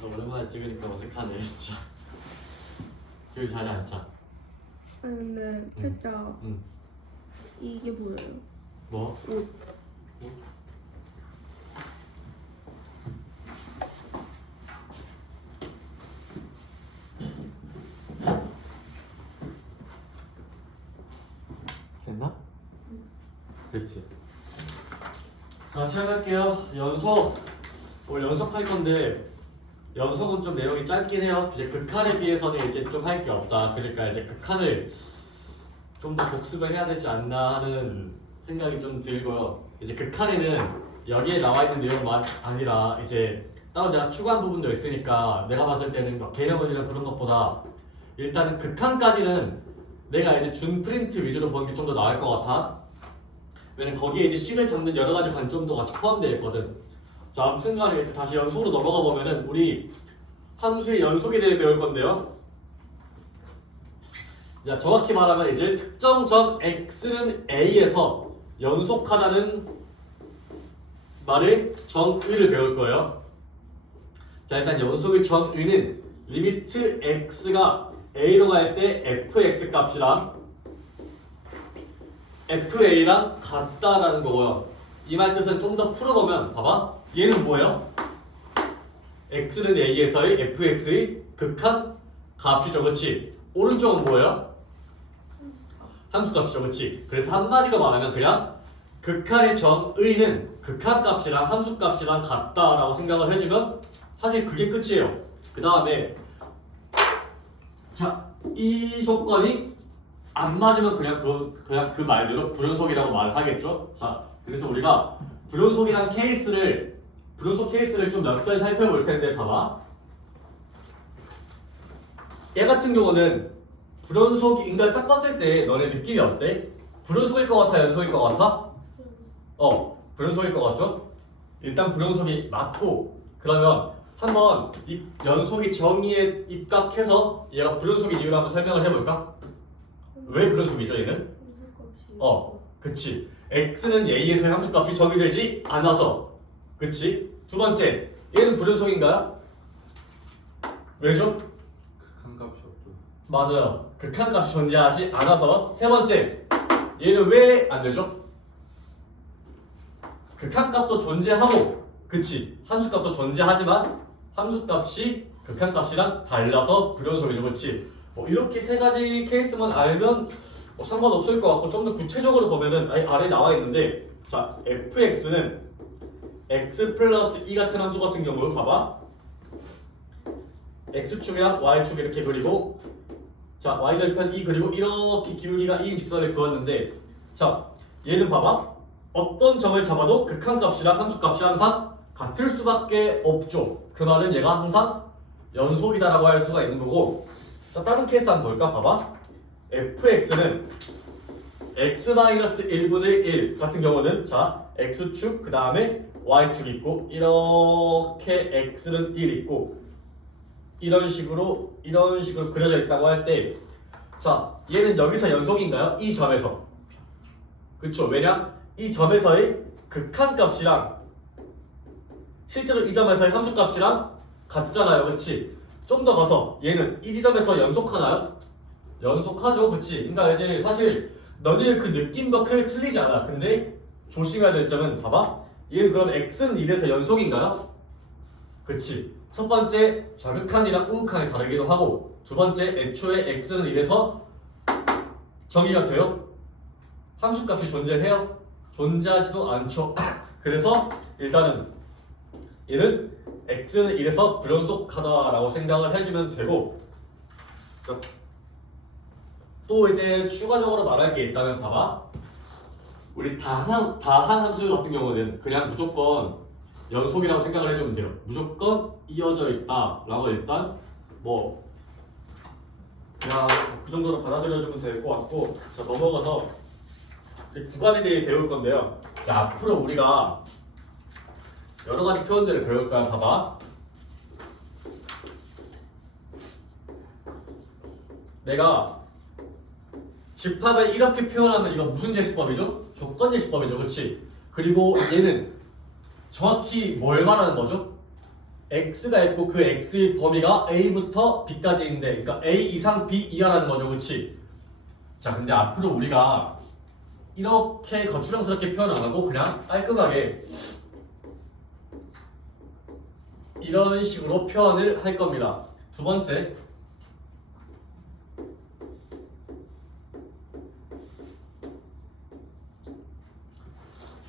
또 오랜만에 찍으니까 어색하네 진짜. 기억이 잘 안 차. 아니 근데 살짝 응. 이게 보여요. 뭐? 옷. 됐나? 됐지. 자 시작할게요. 연속. 오늘 연속할 건데 연속은 좀 내용이 짧긴 해요. 이제 극한에 비해서는 이제 좀 할 게 없다. 그러니까 이제 극한을 좀 더 복습을 해야 되지 않나 하는 생각이 좀 들고요. 이제 극한에는 여기에 나와 있는 내용만 아니라 이제 따로 내가 추가한 부분도 있으니까 내가 봤을 때는 막 개념원이나 그런 것보다 일단은 극한까지는 내가 이제 준 프린트 위주로 보는 게 좀 더 나을 것 같아. 왜냐면 거기에 이제 식을 잡는 여러 가지 관점도 같이 포함되어 있거든. 자, 아무튼간에 다시 연속으로 넘어가 보면은 우리 함수의 연속에 대해 배울 건데요. 자, 정확히 말하면 이제 특정 점 x는 a에서 연속하다는 말의 정의를 배울 거예요. 자, 일단 연속의 정의는 리미트 x가 a로 갈 때 fx 값이랑 fa랑 같다라는 거고요. 이 말 뜻은 좀 더 풀어보면 봐봐. 얘는 뭐예요? x는 a에서의 fx의 극한 값이죠, 그렇지? 오른쪽은 뭐예요? 함수값이죠, 그렇지? 그래서 한마디로 말하면 그냥 극한의 정의는 극한값이랑 함수값이랑 같다라고 생각을 해주면 사실 그게 끝이에요. 그 다음에 자, 이 조건이 안 맞으면 그냥 그 말대로 불연속이라고 말을 하겠죠. 자, 그래서 우리가 불연속 케이스를 좀 몇 잘 살펴볼 텐데 봐봐. 얘 같은 경우는 불연속인가 딱 봤을 때 너네 느낌이 어때? 불연속일 것 같아, 연속일 것 같아? 불연속일 것 같죠? 일단 불연속이 맞고 그러면 한번 이 연속이 정의에 입각해서 얘가 불연속인 이유를 한번 설명을 해볼까? 왜 불연속이죠 얘는? 그치. x는 a에서의 함수값이 정의되지 않아서. 그치? 두 번째, 얘는 불연속인가요? 왜죠? 극한값이 없죠. 맞아요. 극한값이 존재하지 않아서. 세 번째, 얘는 왜 안 되죠? 극한값도 존재하고, 그치? 함수값도 존재하지만 함수값이 극한값이랑 달라서 불연속이죠, 그치? 뭐 이렇게 세 가지 케이스만 알면 뭐 상관없을 것 같고 좀 더 구체적으로 보면은 아래 나와 있는데, 자, fx는 x 플러스 2 같은 함수 같은 경우 봐봐. x축이랑 y축 이렇게 그리고 자 y절편 2 그리고 이렇게 기울기가 2인 직선을 그었는데 자 얘는 봐봐 어떤 점을 잡아도 극한값이랑 함수값이 항상 같을 수밖에 없죠. 그 말은 얘가 항상 연속이다라고 할 수가 있는 거고. 자 다른 케이스 한번 볼까? 봐봐. fx는 x-1분의 1 같은 경우는 자 x축 그 다음에 y축 있고 이렇게 x는 1 있고 이런 식으로 그려져 있다고 할 때 자 얘는 여기서 연속인가요? 이 점에서. 그쵸? 왜냐? 이 점에서의 극한값이랑 실제로 이 점에서의 함수값이랑 같잖아요, 그치? 좀 더 가서 얘는 이 지점에서 연속하나요? 연속하죠, 그치? 그러니까 이제 사실 너네 그 느낌과 크게 틀리지 않아. 근데 조심해야 될 점은 봐봐. 얘는 그럼 x는 1에서 연속인가요? 그치. 첫 번째 좌극한이랑 우극한이 다르기도 하고 두 번째 애초에 x는 1에서 정의가 돼요? 함수값이 존재해요? 존재하지도 않죠. 그래서 일단은 얘는 x는 1에서 불연속하다라고 생각을 해주면 되고 또 이제 추가적으로 말할 게 있다면 봐봐. 우리 다한 함수 같은 경우는 그냥 무조건 연속이라고 생각을 해주면 돼요. 무조건 이어져 있다라고 일단 뭐 그냥 그 정도로 받아들여주면 될 것 같고. 자 넘어가서 구간에 대해 배울 건데요. 자 앞으로 우리가 여러 가지 표현들을 배울 거야. 봐봐. 내가 집합을 이렇게 표현하면 이거 무슨 제시법이죠? 조건 제시법이죠, 그렇지? 그리고 얘는 정확히 뭘 말하는 거죠? x가 있고 그 x의 범위가 a부터 b까지인데 그러니까 a 이상 b 이하라는 거죠. 그치? 자 근데 앞으로 우리가 이렇게 거추장스럽게 표현 안 하고 그냥 깔끔하게 이런 식으로 표현을 할 겁니다. 두 번째,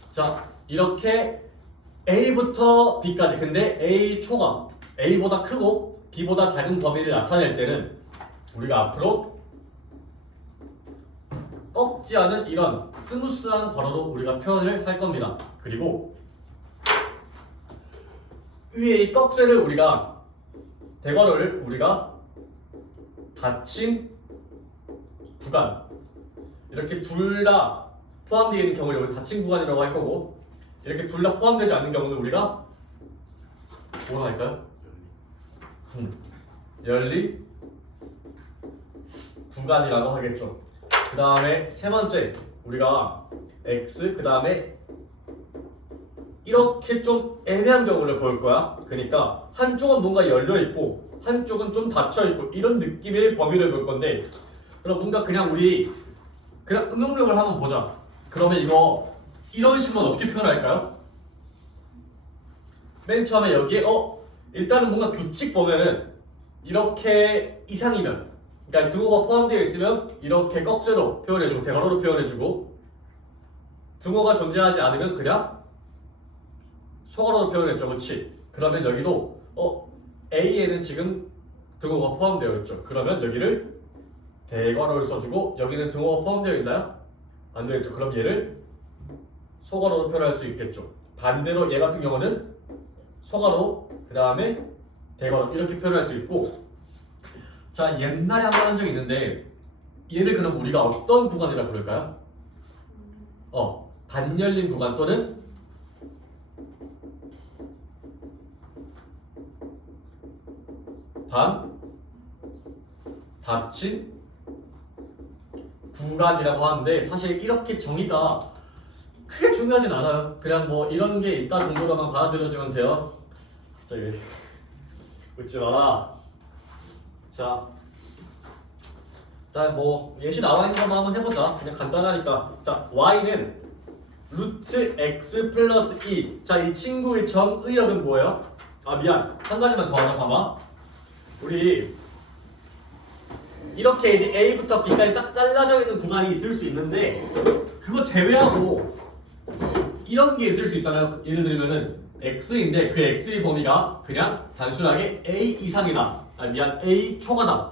자 이렇게 A부터 B까지 근데 A 초가 A보다 크고 B보다 작은 범위를 나타낼 때는 우리가 앞으로 꺾지 않은 이런 스무스한 괄호로 우리가 표현을 할 겁니다. 그리고 위에 이 꺽쇠를 우리가 대괄호를 우리가 닫힌 구간 이렇게 둘 다 포함되어 있는 경우를 우리 닫힌 구간이라고 할 거고 이렇게 둘 다 포함되지 않는 경우는 우리가 뭐라 할까요? 열린 구간이라고 하겠죠. 그 다음에 세 번째 우리가 x 그 다음에 이렇게 좀 애매한 경우를 볼 거야. 그러니까 한쪽은 뭔가 열려 있고 한쪽은 좀 닫혀 있고 이런 느낌의 범위를 볼 건데 그럼 뭔가 그냥 우리 그냥 응용력을 한번 보자. 그러면 이거 이런 식으로 어떻게 표현할까요? 맨 처음에 여기에 일단은 뭔가 규칙 보면은 이렇게 이상이면 그러니까 등호가 포함되어 있으면 이렇게 꺽쇠로 표현해주고 대괄호로 표현해주고 등호가 존재하지 않으면 그냥 소괄호로 표현했죠. 그치? 그러면 여기도 A에는 지금 등호가 포함되어 있죠. 그러면 여기를 대괄호를 써주고 여기는 등호가 포함되어 있나요? 안 되어 있죠. 그럼 얘를 소괄호로 표현할 수 있겠죠. 반대로 얘 같은 경우는 소괄호 그 다음에 대괄호 이렇게 표현할 수 있고 자 옛날에 한 번 한 적이 있는데 얘를 그럼 우리가 어떤 구간이라 부를까요? 반열린 구간 또는 반 닫힌 구간이라고 하는데 사실 이렇게 정의가 크게 중요하진 않아요. 그냥 뭐 이런 게 있다 정도로만 받아들여주면 돼요. 저기 웃지 마라. 자, 일단 뭐 예시 나와 있는 것만 한번 해보자. 그냥 간단하니까. 자, y는 루트 x 플러스 2. 자, 이 친구의 정의역은 뭐예요? 아 미안. 한 가지만 더 하자. 봐봐. 우리 이렇게 이제 A부터 B까지 딱 잘라져 있는 구간이 있을 수 있는데 그거 제외하고 이런 게 있을 수 있잖아요. 예를 들면은 X인데 그 X의 범위가 그냥 단순하게 A 이상이다. 아니 미안 A 초과다.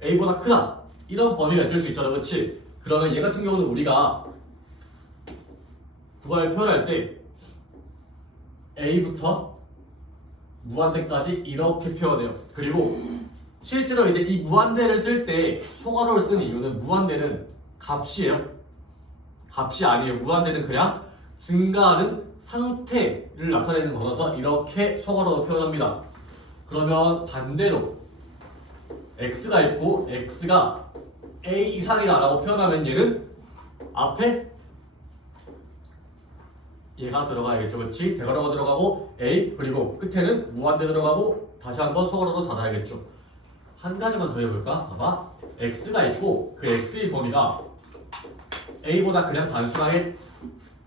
A보다 크다. 이런 범위가 있을 수 있잖아. 그렇지? 그러면 얘 같은 경우는 우리가 구간을 표현할 때 A부터 무한대까지 이렇게 표현해요. 그리고 실제로 이제 이 무한대를 쓸 때 소괄호를 쓰는 이유는 무한대는 값이에요. 값이 아니에요. 무한대는 그냥 증가하는 상태를 나타내는 거라서 이렇게 소괄호로 표현합니다. 그러면 반대로 x가 있고 x가 a 이상이다 라고 표현하면 얘는 앞에 얘가 들어가야겠죠. 그렇지? 대괄호가 들어가고 a 그리고 끝에는 무한대 들어가고 다시 한번 소괄호로 닫아야겠죠. 한 가지만 더 해볼까? 봐봐. x가 있고 그 x의 범위가 a보다 그냥 단순하게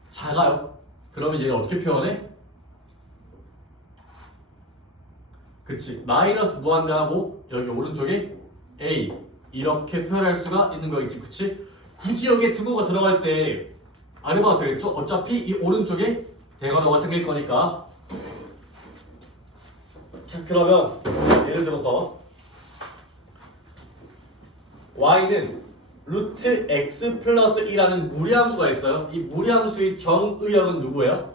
작아요. 그러면 얘가 어떻게 표현해? 그치. 마이너스 무한대하고 여기 오른쪽에 a 이렇게 표현할 수가 있는 거겠지. 그치? 굳이 여기에 등호가 들어갈 때 안 해봐도 되겠죠? 어차피 이 오른쪽에 대괄호가 생길 거니까. 자 그러면 예를 들어서 y는 루트 x 플러스 2라는 무리함수가 있어요. 이 무리함수의 정의역은 누구예요?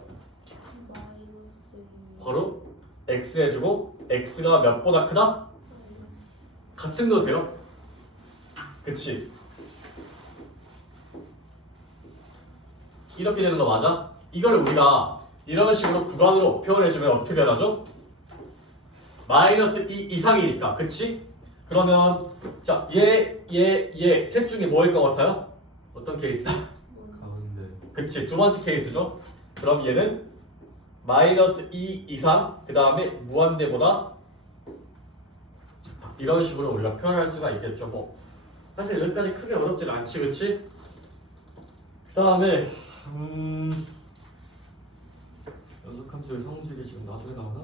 바로 x 해주고 x가 몇보다 크다? 같은 거 돼요? 그치? 이렇게 되는 거 맞아? 이걸 우리가 이런 식으로 구간으로 표현해주면 어떻게 변하죠? 마이너스 2 이상이니까 그치? 그러면 자, 얘 셋 중에 뭐일 것 같아요? 어떤 케이스? 가운데 그치, 두 번째 케이스죠. 그럼 얘는 마이너스 2 이상 그 다음에 무한대보다 이런 식으로 우리가 표현할 수가 있겠죠. 뭐 사실 여기까지 크게 어렵진 않지, 그치? 그 다음에 연속함수의 성질이 지금 나중에 나오나?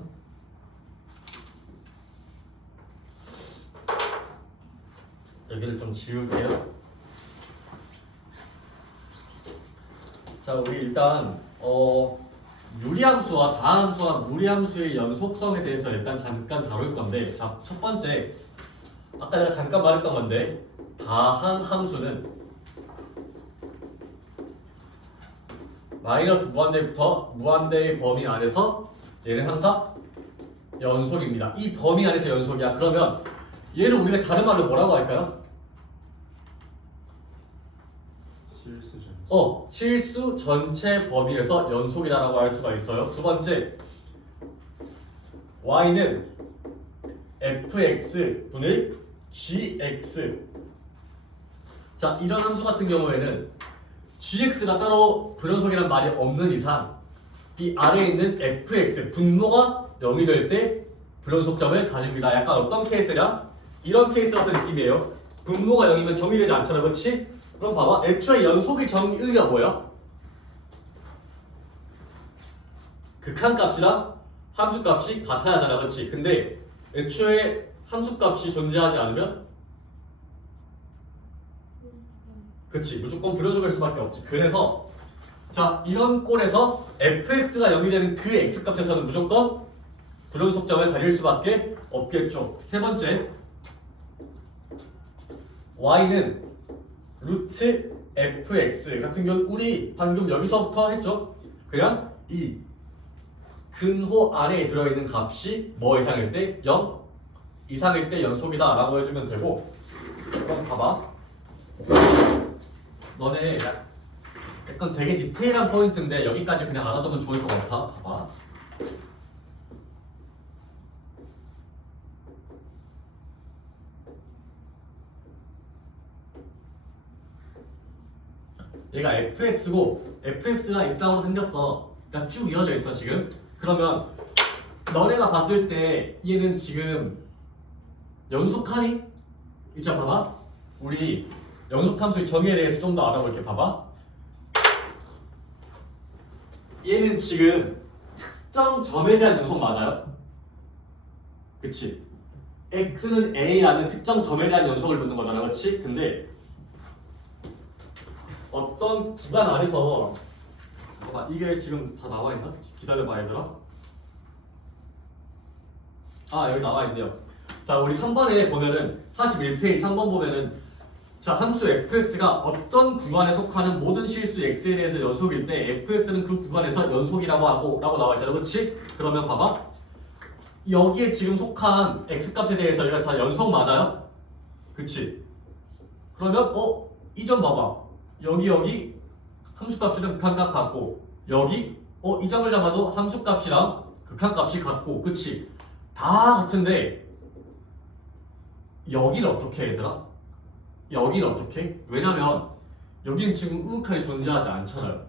여기를 좀 지울게요. 자, 우리 일단 유리함수와 다함수와 무리함수의 연속성에 대해서 일단 잠깐 다룰 건데, 자, 첫 번째 아까 내가 잠깐 말했던 건데, 다항함수는 마이너스 무한대부터 무한대의 범위 안에서 얘는 항상 연속입니다. 이 범위 안에서 연속이야. 그러면 얘를 우리가 다른 말로 뭐라고 할까요? 실수 전. 실수 전체 범위에서 연속이라고 할 수가 있어요. 두 번째, y는 fx 분의 gx. 자, 이런 함수 같은 경우에는 gx가 따로 불연속이라는 말이 없는 이상 이 아래에 있는 fx 분모가 0이 될 때 불연속점을 가집니다. 약간 어떤 케이스냐? 이런 케이스 같은 느낌이에요. 분모가 0이면 정의되지 않잖아, 그렇지? 그럼 봐봐, 애초에 연속의 정의가 뭐야? 극한값이랑 함수값이 같아야 하잖아, 그렇지? 근데 애초에 함수값이 존재하지 않으면 그치, 무조건 불연속일 수밖에 없지. 그래서 자, 이런 꼴에서 fx가 0이 되는 그 x값에서는 무조건 불연속점을 가릴 수밖에 없겠죠. 세 번째, y는 루트 fx 같은 경우는 우리 방금 여기서부터 했죠. 그냥 이 근호 아래에 들어있는 값이 뭐 이상일 때? 0 이상일 때 연속이다 라고 해주면 되고, 그럼 봐봐, 너네 약간 되게 디테일한 포인트인데 여기까지 그냥 알아두면 좋을 것 같아. 봐봐, 얘가 fx고 fx가 입당으로 생겼어. 그러니까 쭉 이어져 있어 지금. 그러면 너네가 봤을 때 얘는 지금 연속하니? 이제 봐봐, 우리 연속함수의 정의에 대해서 좀 더 알아볼게. 봐봐, 얘는 지금 특정 점에 대한 연속 맞아요? 그치? x는 a라는 특정 점에 대한 연속을 묻는 거잖아, 그치? 근데 어떤 구간 안에서 봐봐, 이게 지금 다 나와 있나? 기다려봐 얘들아. 아, 여기 나와 있네요. 자, 우리 3번에 보면은 41페이지 3번 보면은 자, 함수 fx가 어떤 구간에 속하는 모든 실수 x에 대해서 연속일 때 fx는 그 구간에서 연속이라고 하고 라고 나와 있잖아, 그렇지? 그러면 봐봐, 여기에 지금 속한 x값에 대해서 얘가 다 연속 맞아요? 그치? 그러면 이 점 봐봐, 여기 함수값이랑 극한값 같고, 여기 이 점을 잡아도 함수값이랑 극한값이 같고, 그치? 다 같은데 여기는 어떻게 얘들아? 여기는 어떻게? 왜냐면 여기는 지금 우극한이 존재하지 않잖아요.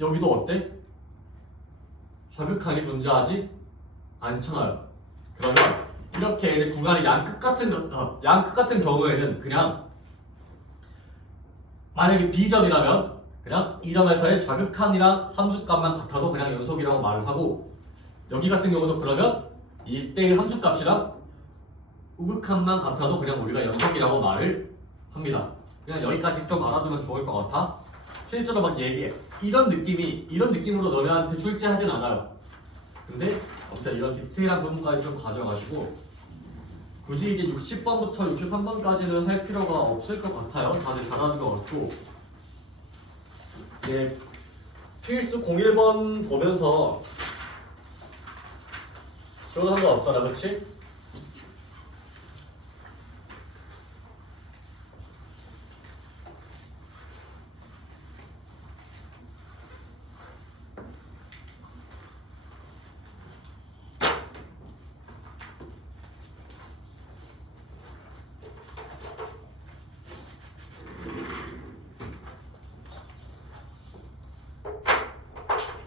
여기도 어때? 좌극한이 존재하지 않잖아요. 그러면 이렇게 이제 구간이 양극 같은 경우에는 그냥 만약에 B점이라면 그냥 이 점에서의 좌극한이랑 함수값만 같아도 그냥 연속이라고 말을 하고, 여기 같은 경우도 그러면 이때의 함수값이랑 우극한만 같아도 그냥 우리가 연속이라고 말을 합니다. 그냥 여기까지 좀 알아두면 좋을 것 같아. 실제로 막 얘기해. 이런 느낌으로 너네한테 출제하진 않아요. 근데 아무튼 이런 디테일한 부분까지 좀 가져가시고, 굳이 이제 60번부터 63번까지는 할 필요가 없을 것 같아요. 다들 잘하는 것 같고. 네, 필수 01번 보면서 시원한 거 없잖아, 그치?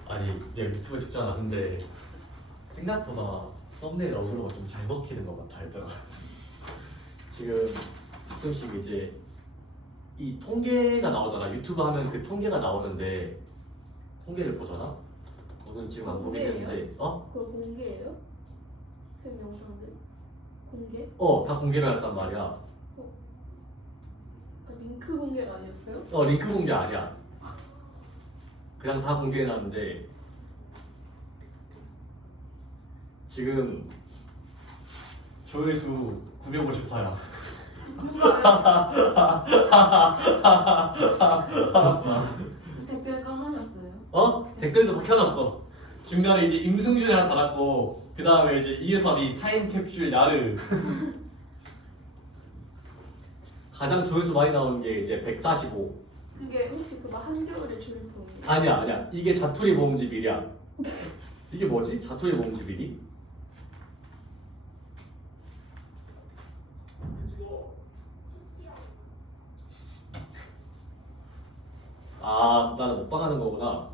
아니, 내가 유튜브 찍잖아. 근데 생각보다 썸네일 어그로가 좀 잘 먹히는 것 같아 얘들아. 지금 가끔씩 이제 이 통계가 나오잖아. 유튜브 하면 그 통계가 나오는데 통계를 보잖아. 오늘 지금 안 보겠는데 그거 공개예요? 쌤 영상들 공개? 다 공개를 한단 말이야. 아, 링크 공개가 아니었어요? 링크 공개 아니야. 그냥 다 공개해놨는데 지금 조회수 954야. 누가요? 댓글 꺼놓으셨어요? 댓글도 다 켜놨어. 중간에 이제 임승준이 하나 달았고 그 다음에 이제 이혜섭이 타임캡슐 야르. 가장 조회수 많이 나오는 게 이제 145. 그게 혹시 그거 한겨울에 조립형이에요? 아니야. 이게 자투리 모음집 1이야. 이게 뭐지? 자투리 모음집 1이? 나는 먹방 하는 거구나.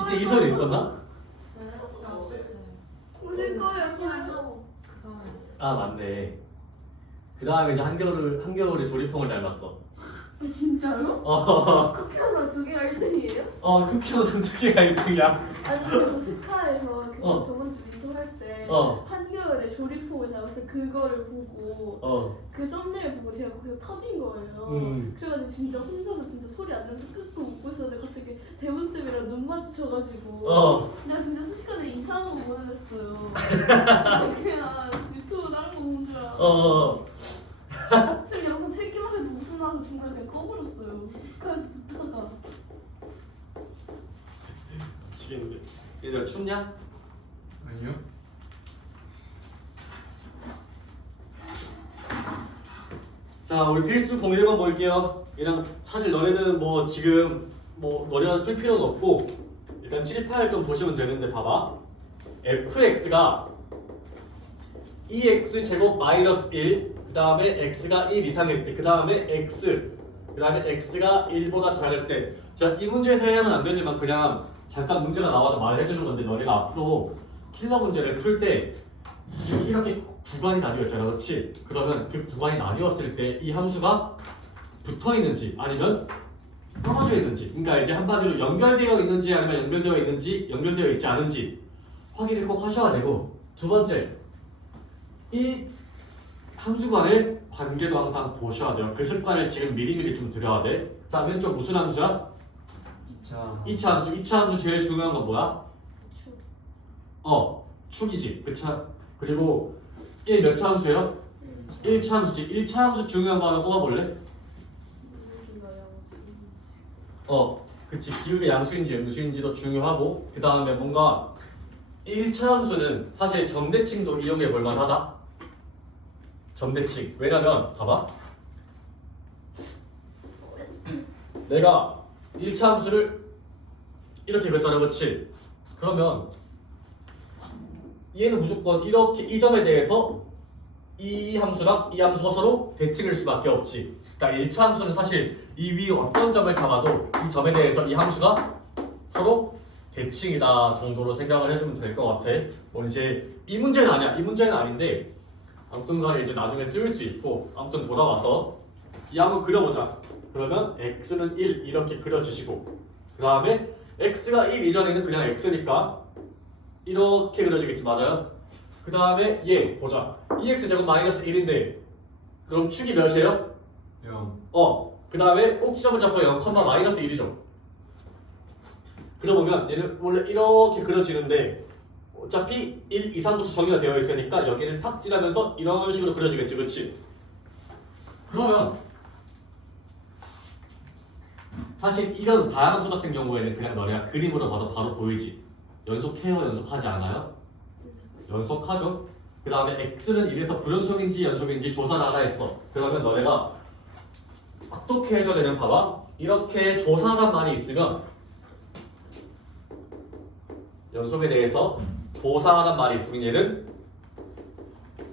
이때 이설이 있었나? 무슨 거였어요? 맞네. 그 다음에 이제 한겨울에 조리퐁을 닮았어. 진짜로? 쿠키랑 두 개가 1등이에요? 쿠키 영상 2개가 1등이야. 아니 저 스카에서 그 어. 저번 주 인도 할때 어. 한겨울에 조리폼을 나와서 그거를 보고 그 썸네일 보고 제가 거기서 터진 거예요. 그래가지고 진짜 혼자서 진짜 소리 안 내면서 끄고 웃고 있었는데 갑자기 대문쌤이랑 눈 마주쳐가지고 내가 진짜 솔직하게 이상한 거 보내줬어요. 그냥 유튜브 다른 거 본 줄 알아. 쌤 영상 틀기만 해도 무슨 나와서 중간에 그냥 꺼버렸어요. 스카에서 듣다가. 미치겠는데. 얘들아 춥냐? 아니요. 자, 우리 필수 01번 볼게요. 그냥 사실 너네들은 뭐 지금 뭐 노래가 풀 필요는 없고 일단 7, 8 좀 보시면 되는데 봐봐. fx가 2x 제곱 마이너스 1, 그 다음에 x가 1 이상일 때, 그 다음에 x, 그 다음에 x가 1보다 작을 때. 자, 이 문제에서 해야는 안 되지만 그냥 잠깐 문제가 나와서 말을 해주는 건데 너네가 앞으로 킬러 문제를 풀 때 지금 이렇게 구간이 나뉘었잖아, 그렇지? 그러면 그 구간이 나뉘었을 때 이 함수가 붙어 있는지 아니면 떨어져 있는지, 그러니까 이제 한마디로 연결되어 있는지 아니면 연결되어 있지 않은지 확인을 꼭 하셔야 되고, 두 번째, 이 함수 간의 관계도 항상 보셔야 돼요. 그 습관을 지금 미리미리 좀 들여야 돼. 자, 왼쪽 무슨 함수야? 2차 함수. 2차 함수 제일 중요한 건 뭐야? 축이지. 그치? 그리고 1 몇 차 함수예요? 1차 함수지. 1차 함수 중요한 거 하나 꼽아볼래? 그치. 기울기 양수인지 음수인지도 중요하고, 그 다음에 뭔가 1차 함수는 사실 점대칭도 이용해 볼 만하다. 점대칭. 왜냐면 봐봐. 내가 1차 함수를 이렇게 그렸잖아, 그렇지? 그러면 얘는 무조건 이렇게 이 점에 대해서 이 함수랑 이 함수가 서로 대칭일 수밖에 없지. 그러니까 1차 함수는 사실 이 위 어떤 점을 잡아도 이 점에 대해서 이 함수가 서로 대칭이다 정도로 생각을 해주면 될 것 같아. 뭐 이제 이 문제는 아니야. 이 문제는 아닌데 아무튼 간에 이제 나중에 쓸 수 있고, 아무튼 돌아와서 이 한번 그려보자. 그러면 x는 1 이렇게 그려주시고, 그 다음에 x가 1 이전에는 그냥 x니까 이렇게 그려지겠지, 맞아요? 그 다음에 얘 보자. 2x 제곱 마이너스 1인데 그럼 축이 몇이에요? 0. 그 다음에 꼭지점을 잡고 0, 마이너스 1이죠. 그러보면 얘는 원래 이렇게 그려지는데 어차피 1 이상부터 정의가 되어 있으니까 여기를 탁 찌르면서 이런 식으로 그려지겠지, 그치? 그러면 사실 이런 다양함수 같은 경우에는 그냥 너네가 그림으로 봐도 바로 보이지. 연속해요? 연속하지 않아요? 연속하죠? 그 다음에 x는 1에서 불연속인지 연속인지 조사를 하라 했어. 그러면 너네가 어떻게 해줘야 되냐면 봐봐. 이렇게 조사란 말이 있으면 연속에 대해서 조사란 말이 있으면 얘는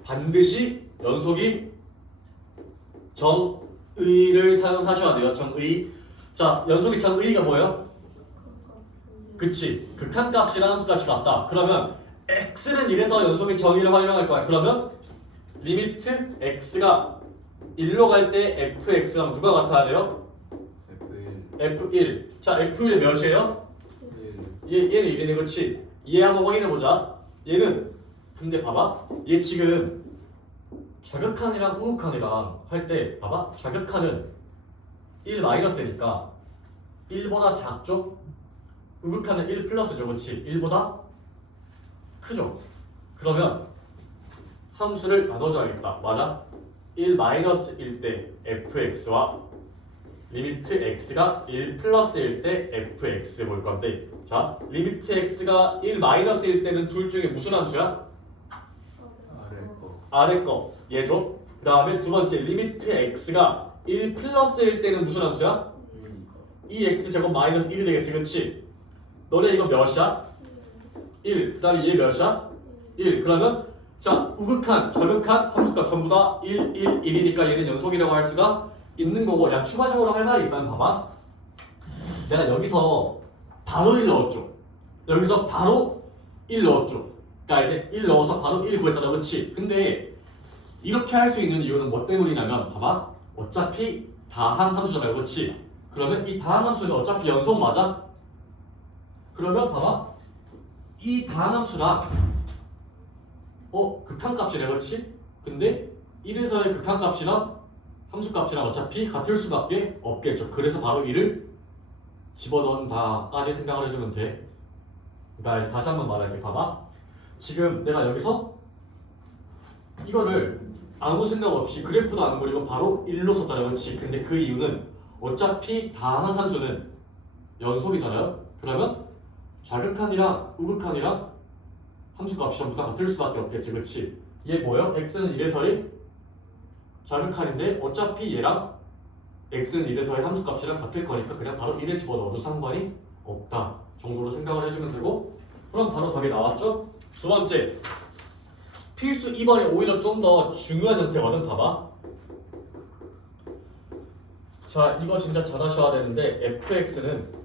반드시 연속이 정의를 사용하셔야 돼요. 정의. 자, 연속이 정의가 뭐예요? 그치. 극한값이랑 함수값이 같다. 그러면 x는 1에서 연속의 정의를 활용할 거야. 그러면 리미트 x가 1로 갈 때 fx랑 누가 같아야 돼요? F1 f1. 자, f1 몇이에요? 1 얘는 1이네, 그렇지? 얘 한번 확인해 보자. 얘는 근데 봐봐. 얘 지금 좌극한이랑 우극한이랑 할 때 봐봐. 좌극한은 1 마이너스니까 1보다 작죠? 우극한은 1 플러스죠, 그렇지? 1보다 크죠? 그러면 함수를 나눠줘야겠다. 맞아? 1 마이너스일 때 fx와 리미트 x가 1 플러스일 때 fx 볼 건데, 자, 리미트 x가 1 마이너스일 때는 둘 중에 무슨 함수야? 아래 거 아래 거 얘죠. 그 다음에 두 번째 리미트 x가 1 플러스일 때는 무슨 함수야? 2x 제곱 마이너스 1이 되겠지, 그치? 너네 이거 몇이야? 1. 그 다음에 얘 몇이야? 1. 그러면 자, 우극한, 좌극한 함수값 전부 다 1, 1, 1이니까 얘는 연속이라고 할 수가 있는 거고, 야, 추가적으로 할 말이 있다면 봐봐. 내가 여기서 바로 1 넣었죠. 여기서 바로 1 넣었죠. 그러니까 이제 1 넣어서 바로 1 구했잖아, 그치? 근데 이렇게 할 수 있는 이유는 뭐 때문이냐면, 봐봐. 어차피 다항 함수잖아요, 그치? 그러면 이 다항 함수는 어차피 연속 맞아? 그러면 봐봐. 이 다항 함수랑 극한값이네, 그렇지? 근데 1에서의 극한값이랑 함수값이랑 어차피 같을 수밖에 없겠죠. 그래서 바로 1을 집어넣는다까지 생각을 해주면 돼. 그러니까 다시 한번 말할게. 봐봐. 지금 내가 여기서 이거를 아무 생각 없이 그래프도 안 그리고 바로 1로 썼잖아요, 그렇지? 근데 그 이유는 어차피 다항 함수는 연속이잖아요. 그러면 좌극한이랑 우극한이랑 함수값이 전부 다 같을 수밖에 없겠지, 그치? 얘 뭐예요? x는 1에서의 좌극한인데 어차피 얘랑 x는 1에서의 함수값이랑 같을 거니까 그냥 바로 1을 집어넣어도 상관이 없다 정도로 생각을 해주면 되고, 그럼 바로 답이 나왔죠? 두 번째, 필수 2번이 오히려 좀 더 중요한 형태거든. 봐봐. 자, 이거 진짜 잘하셔야 되는데 fx는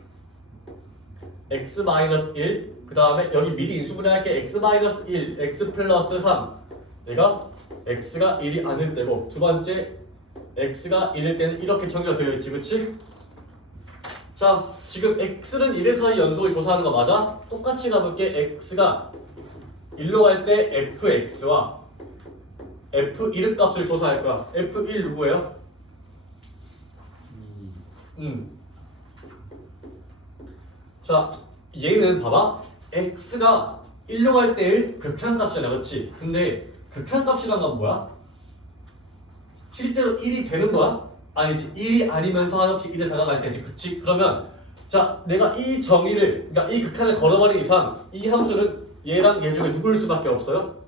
x-1, 그 다음에 여기 미리 인수분해할게. x-1, x 플러스 3. 얘가 x가 1이 아닐 때고, 두 번째 x가 1일 때는 이렇게 정의가 되어 있지, 그치? 자, 지금 x는 1에서의 연속을 조사하는 거 맞아? 똑같이 가볼게. x가 1로 갈 때 fx와 f1의 값을 조사할 거야. f1 누구예요? 자, 얘는 봐봐. x가 1로 갈 때의 극한값이잖아, 그렇지? 근데 극한값이란 건 뭐야? 실제로 1이 되는 거야? 아니지. 1이 아니면서 한없이 1에 다가갈 때지, 그치? 그러면 자, 내가 이 정의를, 그러니까 이 극한을 걸어버린 이상 이 함수는 얘랑 얘 중에 누구일 수밖에 없어요?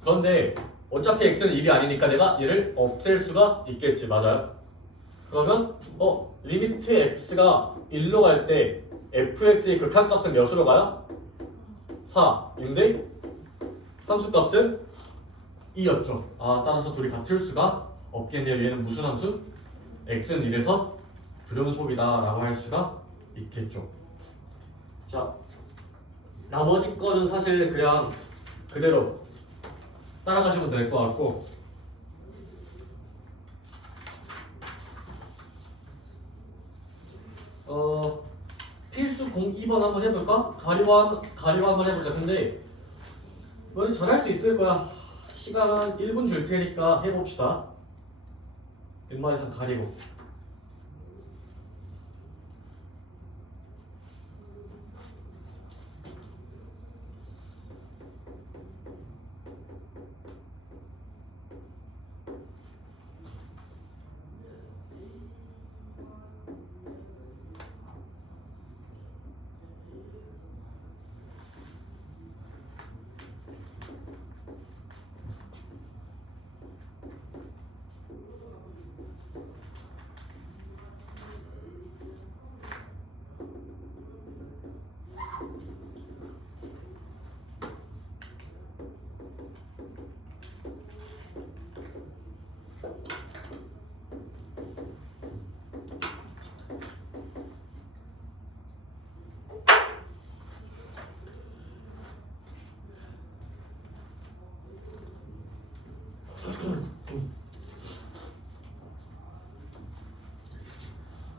그런데 어차피 x는 1이 아니니까 내가 얘를 없앨 수가 있겠지, 맞아요? 그러면 리미트 x가 1로 갈 때 fx의 극한값은 몇으로 가요? 4인데 함수값은 2였죠. 아, 따라서 둘이 같을 수가 없겠네요. 얘는 무슨 함수? x는 1에서 불연속이다 라고 할 수가 있겠죠. 자, 나머지 거는 사실 그냥 그대로 따라가시면 될 것 같고, 필수 02번 한번 해볼까? 가리화 한번 해보자. 근데 너는 잘할 수 있을 거야. 시간 1분 줄 테니까 해봅시다. 웬만해서 가리고.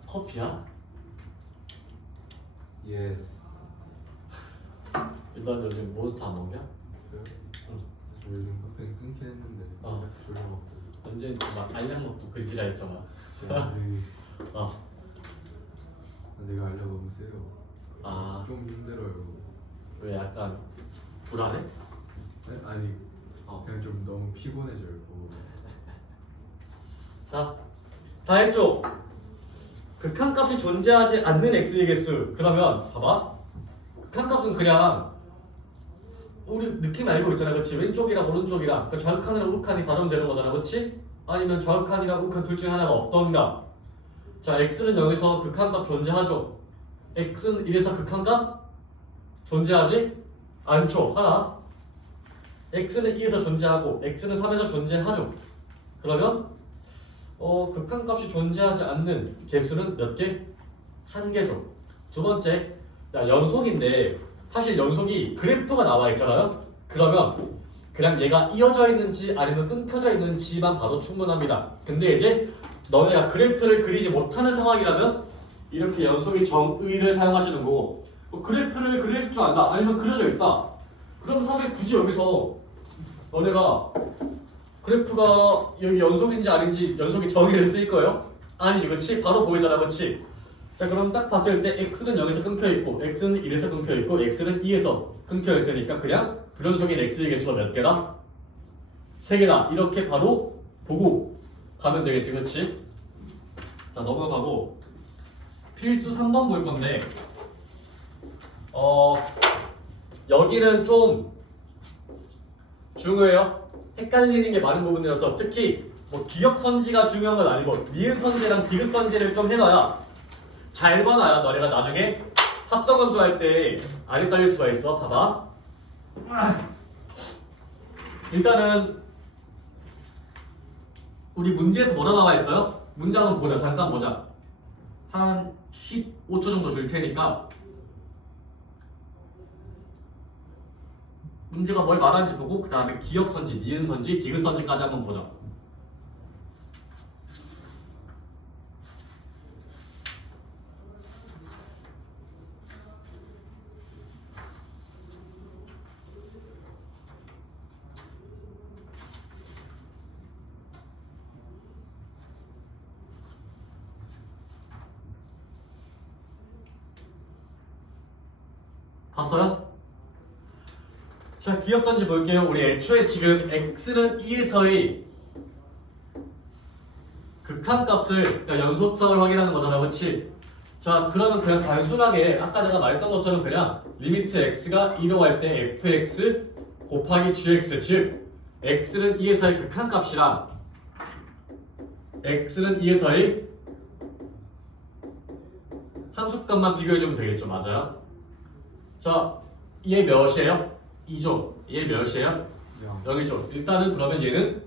커피야? 예스. 일단 요즘 몬스터 안 먹냐? 그래요? 응. 저 요즘 카페인 끊긴 했는데 졸려먹고. 언제 막 알약 먹고 그지라 했잖아. 어. 내가 알려 너무 세요. 아. 좀 힘들어요. 왜 약간 불안해? 네? 아니 그냥 좀 너무 피곤해져요. 자, 다 했죠? 극한값이 존재하지 않는 x의 개수. 그러면 봐봐. 극한값은 그냥 우리 느낌 알고 있잖아, 그렇지? 왼쪽이랑 오른쪽이랑 그러니까 좌극한이랑 우극한이 다르면 되는 거잖아, 그렇지? 아니면 좌극한이랑 우극한 둘 중에 하나가 없던가. 자, x는 여기서 극한값 존재하죠? x는 1에서 극한값 존재하지 않죠. 하나. x는 2에서 존재하고 x는 3에서 존재하죠. 그러면 극한값이 존재하지 않는 개수는 몇 개? 한 개죠. 두 번째, 연속인데 사실 연속이 그래프가 나와 있잖아요. 그러면 그냥 얘가 이어져 있는지 아니면 끊겨져 있는지만 봐도 충분합니다. 근데 이제 너네가 그래프를 그리지 못하는 상황이라면 이렇게 연속의 정의를 사용하시는 거고, 그래프를 그릴 줄 안다 아니면 그려져 있다 그럼 사실 굳이 여기서 너네가 그래프가 여기 연속인지 아닌지 연속의 정의를 쓸 거예요? 아니지, 그치? 바로 보이잖아, 그치? 자, 그럼 딱 봤을 때 x는 0에서 끊겨있고 x는 1에서 끊겨있고 x는 2에서 끊겨있으니까 그냥 불연속인 x의 개수가 몇 개다? 3개다. 이렇게 바로 보고 가면 되겠지, 그치? 자, 넘어가고 필수 3번 볼 건데 여기는 좀 중요해요. 헷갈리는 게 많은 부분이라서 특히 뭐 기억선지가 중요한 건 아니고 니은선지랑 디귿선지를 좀 해놔야 잘 봐놔야 너네가 나중에 합성함수 할 때 안 헷갈릴 수가 있어. 봐봐. 일단은 우리 문제에서 뭐라 나와 있어요? 문제 한번 보자. 잠깐 보자. 한 15초 정도 줄 테니까 문제가 뭘 말하는지 보고 그 다음에 기억선지, 니은선지, 디귿선지까지 한번 보자. 봤어요? 자, 기억선지 볼게요. 우리 애초에 지금 x는 2에서의 극한값을, 그러니까 연속성을 확인하는 거잖아, 그렇지? 자, 그러면 그냥 단순하게 아까 내가 말했던 것처럼 그냥 리미트 x가 2로 갈 때 fx 곱하기 gx, 즉 x는 2에서의 극한값이랑 x는 2에서의 함수값만 비교해주면 되겠죠, 맞아요? 자, 얘 몇이에요? 2죠. 얘 몇이에요? 0이죠. 일단은 그러면 얘는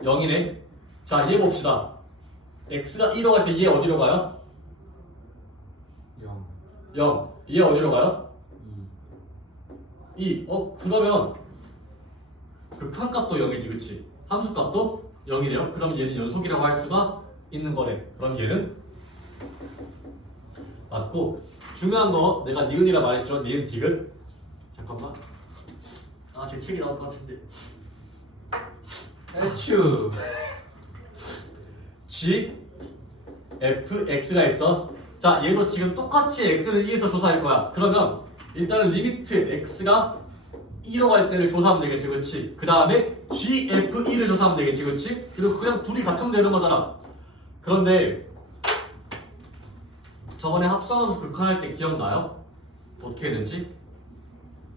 0이네. 자, 얘 봅시다. x가 1로 갈 때 얘 어디로 가요? 0. 0. 얘 어디로 가요? 2. 2. 그러면 극한값도 0이지, 그치? 함수값도 0이네요. 그럼 얘는 연속이라고 할 수가 있는 거네. 그럼 얘는 맞고, 중요한 거 내가 니은이라 말했죠. 니은 디귿. 잠깐만. 제 책이 나올 것 같은데. 애추. G, F, X가 있어. 자, 얘도 지금 똑같이 X는 2에서 조사할 거야. 그러면 일단은 리미트 X가 2로 갈 때를 조사하면 되겠지, 그렇지? 그 다음에 G, F, E를 조사하면 되겠지, 그렇지? 그리고 그냥 둘이 같으면 되는 거잖아. 그런데 저번에 합성함수 극한할 때 기억나요? 어떻게 했는지?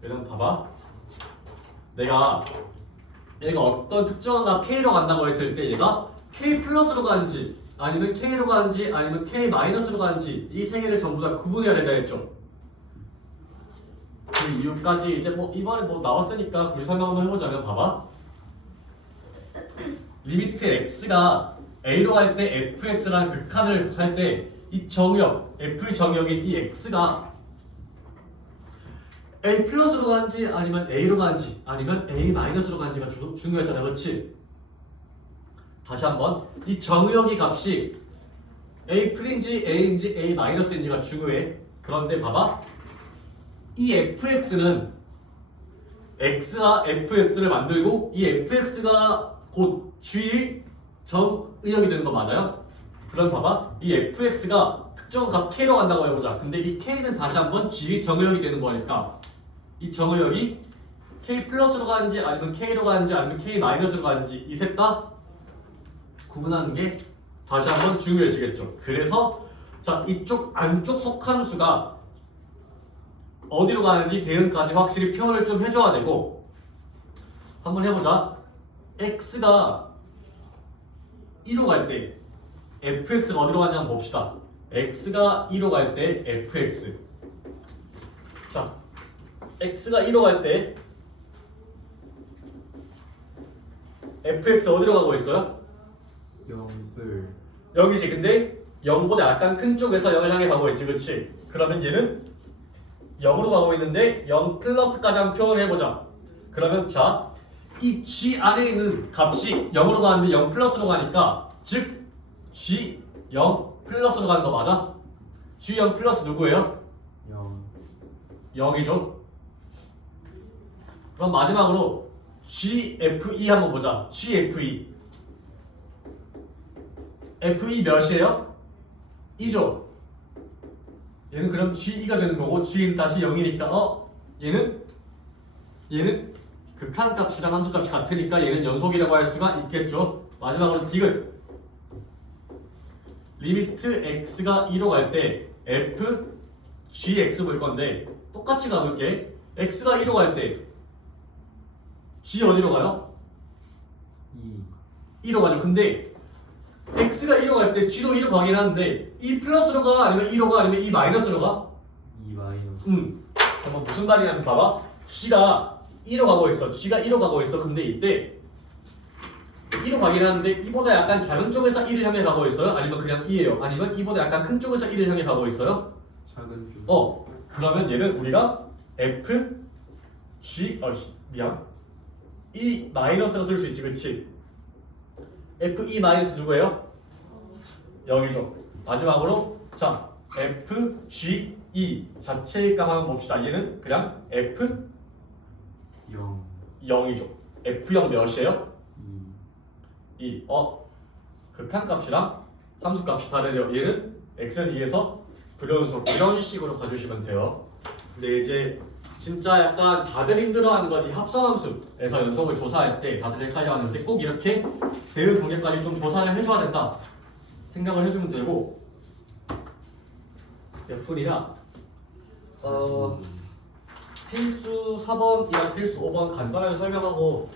얘는 봐봐. 내가 얘가 어떤 특정한 값 K로 간다고 했을 때 얘가 K 플러스로 가는지 아니면 K로 가는지 아니면 K 마이너스로 가는지 이 세 개를 전부 다 구분해야 된다 했죠. 그 이유까지 이제 뭐 이번에 뭐 나왔으니까 굳이 설명 한번 해보자면 봐봐. 리미트 X가 A로 갈 때 fx라는 극한을 할 때 이 정역, f 정역인 이 x가 A 플러스로 가는지 아니면 A로 가는지 아니면 A 마이너스로 가는지가 중요했잖아, 그렇지? 다시 한번 이 정의역이 값이 A 플인지 A인지 A 마이너스인지가 중요해. 그런데 봐봐, 이 fx는 x가 fx를 만들고 이 fx가 곧 G의 정의역이 되는 거 맞아요? 그럼 봐봐, 이 fx가 특정 값 k로 간다고 해보자. 근데 이 k는 다시 한번 G의 정의역이 되는 거니까 이 정의역이 k 플러스로 가는지 아니면 k로 가는지 아니면 k 마이너스로 가는지 이 셋 다 구분하는 게 다시 한번 중요해지겠죠. 그래서 자, 이쪽 안쪽 속함수가 어디로 가는지 대응까지 확실히 표현을 좀 해줘야 되고, 한번 해보자. x가 2로 갈 때 fx가 어디로 가는지 한번 봅시다. x가 2로 갈 때 fx, 자 x가 2로 갈 때 fx 어디로 가고 있어요? 0을 0이지. 근데 0보다 약간 큰 쪽에서 0을 향해 가고 있지, 그렇지? 그러면 얘는 0으로 가고 있는데 0 플러스까지 한번 표현을 해보자. 그러면 자, 이 G 안에 있는 값이 0으로 가는데 0 플러스로 가니까, 즉 G 0 플러스로 가는 거 맞아? G 0 플러스 누구예요? 0 0이죠. 그럼 마지막으로 GFE 한번 보자. GFE FE 몇이에요? 2죠. 얘는 그럼 G2가 되는 거고, G는 다시 0이니까 얘는 극한값이랑 함수값이 같으니까 얘는 연속이라고 할 수가 있겠죠. 마지막으로 디귿, 리미트 x가 2로 갈 때 f gx 볼 건데 똑같이 가볼게. x가 2로 갈 때 g 어디로 가요? 2로 가죠. 근데 x가 2로 갈 때 g도 2로 가긴 하는데 2 플러스로 가 아니면 2로 가 아니면 2 마이너스로 가? 2 마이너스 잠깐 무슨 말이냐면 봐봐, g가 2로 가고 있어. g가 2로 가고 있어. 근데 이때 2로 가긴 하는데 이보다 약간 작은 쪽에서 1을 향해 가고 있어요? 아니면 그냥 2예요? 아니면 이보다 약간 큰 쪽에서 1을 향해 가고 있어요? 작은 쪽 그러면 얘는 우리가 f g 미안, e 마이너스로 쓸 수 있지, 그렇지? f e 마이너스 누구예요? 0이죠. 마지막으로 자, f g e 자체의 값 한번 봅시다. 얘는 그냥 f 0 0이죠. f0 몇이에요? 2 2. 극한값이랑 함수값이 다르네요. 얘는 x는 2에서 불연속, 이런 식으로 가주시면 돼요. 근데 이제 진짜 약간 다들 힘들어하는 건 이 합성함수에서 연속을 조사할 때 다들 헷갈려하는데, 꼭 이렇게 대응 공개까지 좀 조사를 해줘야 된다 생각을 해주면 되고, 몇 분이나 필수 4번이랑 필수 5번 간단하게 설명하고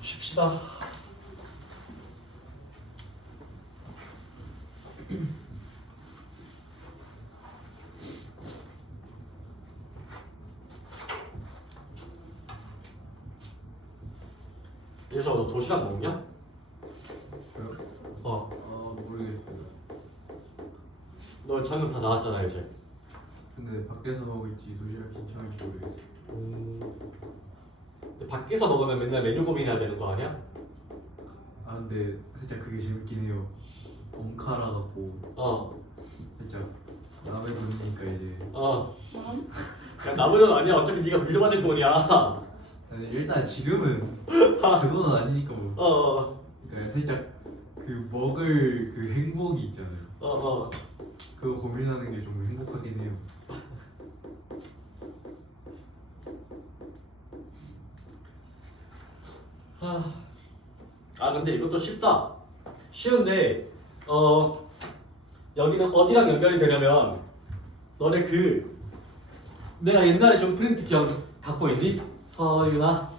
쉽시다. 예서, 너 도시락 먹냐? 저요? 모르겠어요. 너 작년 다 나왔잖아 이제. 근데 밖에서 먹을지 도시락 신청할지 모르겠어요. 근데 밖에서 먹으면 맨날 메뉴 고민해야 되는 거 아니야? 아 근데 살짝 그게 재밌긴 해요. 엄카라 갖고 살짝 남의 돈이니까 이제 야, 남은 돈 아니야. 어차피 네가 물려받을 돈이야. 아니 일단 지금은 그 돈은 아니니까 뭐 그러니까 살짝 그 먹을 그 행복이 있잖아요. 그거 고민하는 게 좀 행복하긴 해요. 근데 이것도 쉽다. 쉬운데 여기는 어디랑 연결이 되냐면, 너네 내가 옛날에 좀 프린트 기억 갖고 있니? 서윤아?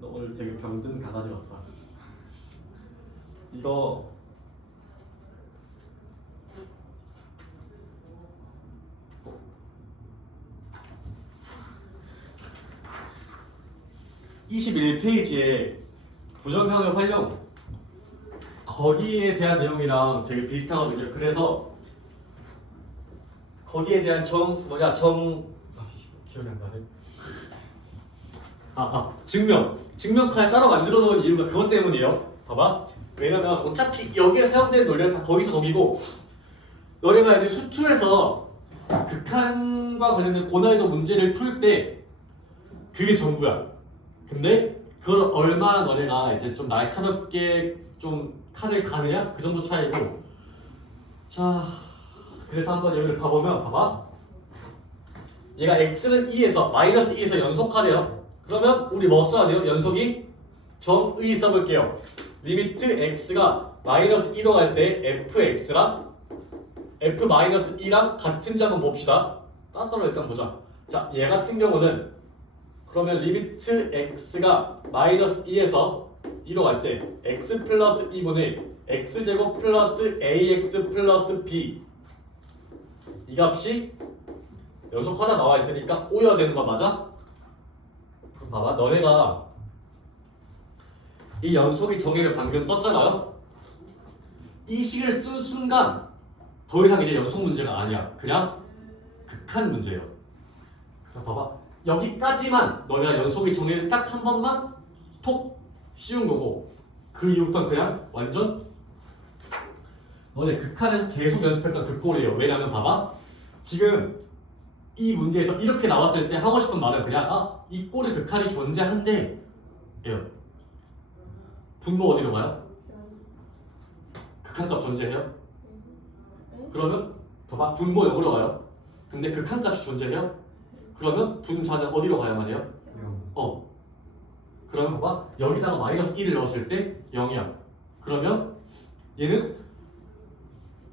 너 오늘 되게 병든 강아지 같다. 이거 (21페이지에) 부정형의 활용 거기에 대한 내용이랑 되게 비슷하거든요. 그래서 거기에 대한 기억이 안 나네. 증명칸을 따로 만들어 놓은 이유가 그것 때문이에요. 봐봐. 왜냐면 어차피 여기에 사용되는 논리는 다 거기서 거기고, 너네가 이제 수투에서 극한과 관련된 고난이도 문제를 풀 때 그게 전부야. 근데 그걸 얼마나 너네가 이제 좀 날카롭게 좀 칸을 가느냐? 그 정도 차이고. 자, 그래서 한번 여기를 봐보면, 봐봐. 얘가 x는 2에서 마이너스 2에서 연속하네요. 그러면 우리 뭐 써야 돼요? 연속이 정의 써볼게요. 리미트 x가 마이너스 2로 갈 때 fx랑 f 마이너스 2랑 같은지 한번 봅시다. 따로 일단 보자. 자, 얘 같은 경우는 그러면 리미트 x가 마이너스 2에서 2로 갈 때 x 플러스 2분의 x제곱 플러스 ax 플러스 b, 이 값이 연속하다 나와 있으니까 5여야 되는 거 맞아? 그럼 봐봐, 너네가 이 연속의 정의를 방금 썼잖아요? 이 식을 쓴 순간 더 이상 이제 연속 문제가 아니야. 그냥 극한 문제예요. 그럼 봐봐, 여기까지만 너네가 연속의 정의를 딱 한 번만 톡 씌운 거고, 그 이후부터는 그냥 완전 너네 극한에서 계속 연습했던 그 꼴이에요. 왜냐면 봐봐, 지금 이 문제에서 이렇게 나왔을 때 하고 싶은 말은 그냥 이 꼴의 극한이 존재한대 예요. 분모 어디로 가요? 극한값 존재해요? 그러면 봐봐, 분모 0으로 가요. 근데 극한값이 존재해요? 그러면 분자는 어디로 가야만 해요? 0. 그러면 봐봐, 여기다가 마이너스 1을 넣었을 때 0이야. 그러면 얘는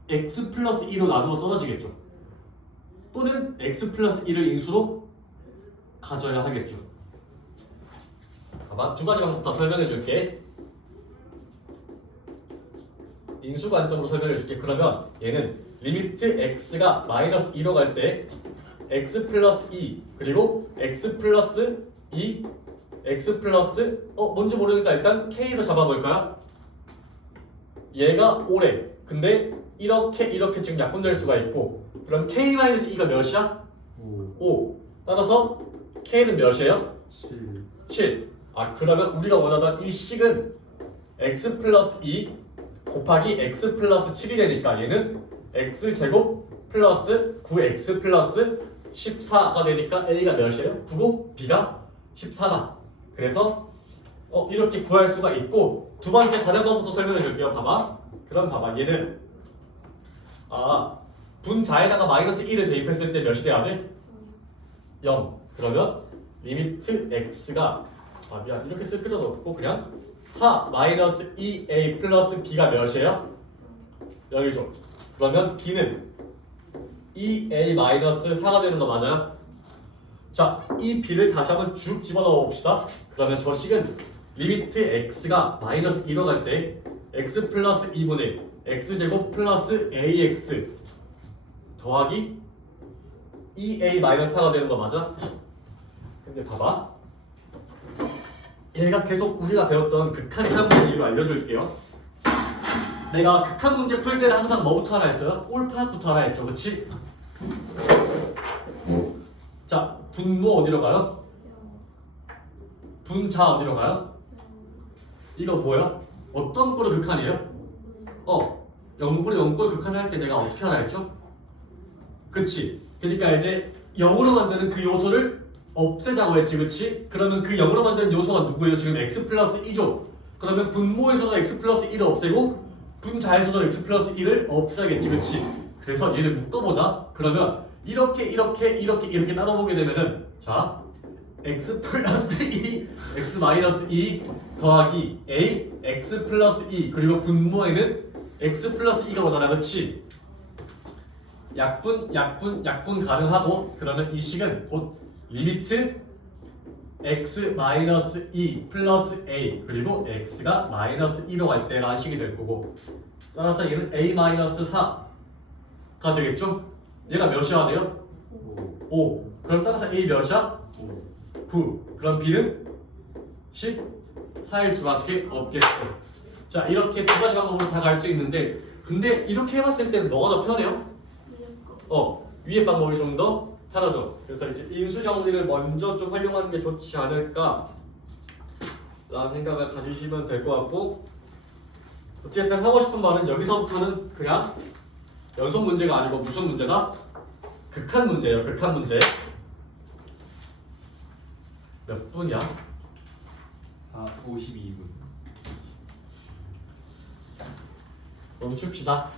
x 플러스 2로 나누어 떨어지겠죠. 또는 x 플러스 1을 인수로 가져야 하겠죠. 봐봐, 두 가지 방법 다 설명해 줄게. 인수 관점으로 설명해 줄게. 그러면 얘는 리미트 x가 마이너스 2로 갈 때 x 플러스 2 그리고 x 플러스 2 x 플러스 뭔지 모르니까 일단 k로 잡아볼까요? 얘가 5래. 근데 이렇게 지금 약분될 수가 있고, 그럼 k-2가 몇이야? 5. 따라서 k는 몇이에요? 7. 그러면 우리가 원하던 이 식은 x 플러스 2 곱하기 x 플러스 7이 되니까 얘는 x제곱 플러스 9x 플러스 14가 되니까 a가 몇이에요? 9고 b가 14다. 그래서 이렇게 구할 수가 있고, 두 번째 다른 방법도 설명해 줄게요. 봐봐. 그럼 봐봐, 얘는 분자에다가 마이너스 1을 대입했을 때 몇이 돼야 돼? 0. 그러면 리미트 x가 미안, 이렇게 쓸 필요도 없고 그냥 4 마이너스 2a 플러스 b가 몇이에요? 0이죠. 그러면 b는 2a 마이너스 4가 되는 거 맞아요? 자, 이 b를 다시 한번 쭉 집어넣어 봅시다. 그러면 저 식은 리미트 x가 마이너스 2로 갈 때 x 플러스 2분의 x제곱 플러스 ax 더하기 2a 마이너스 4가 되는 거 맞아? 근데 봐봐, 얘가 계속 우리가 배웠던 극한이 사용되는 이유를 알려줄게요. 내가 극한 문제 풀 때는 항상 뭐부터 하라 했어요? 꼴파부터 하라 했죠, 그치? 자, 분모 어디로 가요? 분자 어디로 가요? 이거 뭐야? 어떤 꼴의 극한이에요? 0분의 0꼴 극한을 할 때 내가 어떻게 하라 했죠? 그치? 그러니까 이제 0으로 만드는 그 요소를 없애자고 했지, 그치? 그러면 그 0으로 만드는 요소가 누구예요? 지금 x 플러스 2죠? 그러면 분모에서도 x 플러스 1을 없애고 분자에서도 x 플러스 1을 없애야겠지, 그치? 그래서 얘를 묶어보자. 그러면 이렇게 따로 보게 되면은, 자, x 플러스 2 x 마이너스 2 더하기 a x 플러스 2 그리고 분모에는 x 플러스 2가 오잖아, 그치? 약분 가능하고, 그러면 이 식은 곧 리미트 x 마이너스 2 플러스 a 그리고 x가 마이너스 2로 갈 때라는 식이 될 거고, 따라서 얘는 a 마이너스 4가 되겠죠? 얘가 몇이어야 돼요? 5. 그럼 따라서 a 몇이야? 9. 그럼 b는 14일 수밖에 없겠죠. 자 이렇게 두 가지 방법으로 다 갈 수 있는데 근데 이렇게 해봤을 때는 뭐가 더 편해요? 위에 방법이 좀 더 편하죠. 그래서 이제 인수 정리를 먼저 좀 활용하는 게 좋지 않을까 라는 생각을 가지시면 될 것 같고 어쨌든 하고 싶은 말은 여기서부터는 그냥 연속 문제가 아니고 무슨 문제다? 극한 문제예요. 극한 문제. 몇 분이야? 52분. 멈춥시다.